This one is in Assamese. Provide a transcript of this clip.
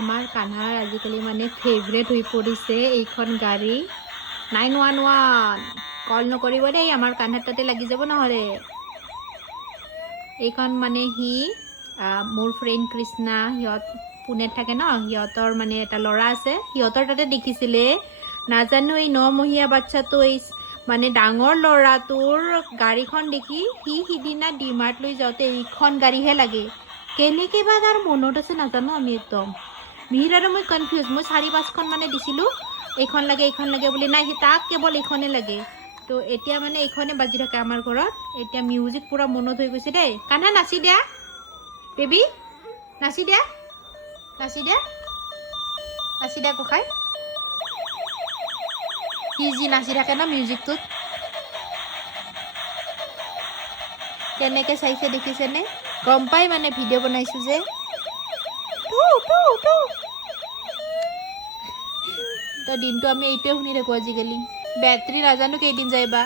আমাৰ কানাৰ আজিকালি মানে ফেভৰেট হৈ পৰিছে এইখন গাড়ী 911 কল নকৰিব দেই আমাৰ কানাৰ তাতে লাগি যাব নহ'লে এইখন মানে সি মোৰ ফ্ৰেণ্ড কৃষ্ণা সিহঁত পুনেত থাকে ন সিহঁতৰ মানে এটা ল'ৰা আছে সিহঁতৰ তাতে দেখিছিলে নাজানো এই 9 মহীয়া বাচ্চাটো এই মানে ডাঙৰ ল'ৰাটোৰ গাড়ীখন দেখি সি সিদিনা ডিমাৰ্ট লৈ যাওঁতে এইখন গাড়ীহে লাগে কেনেকৈ বা তাৰ মনত আছে নাজানো আমি একদম মিহিৰ আৰু মই কনফিউজ মই 4-5খন মানে দিছিলোঁ এইখন লাগে বুলি নাই সি তাক কেৱল এইখনে লাগে তো এতিয়া মানে এইখনে বাজি থাকে আমাৰ ঘৰত এতিয়া মিউজিক পুৰা মনত হৈ গৈছে দেই কানা নাচি দিয়া বেবি নাচি দিয়া ককাই সি যি নাচি থাকে ন মিউজিকটোত কেনেকৈ চাইছে দেখিছেনে গম পাই মানে ভিডিঅ' বনাইছোঁ যে তো দিনটো আমি এইটোৱে শুনি থাকোঁ আজিকালি বেটাৰী নাজানো কেইদিন যায় বা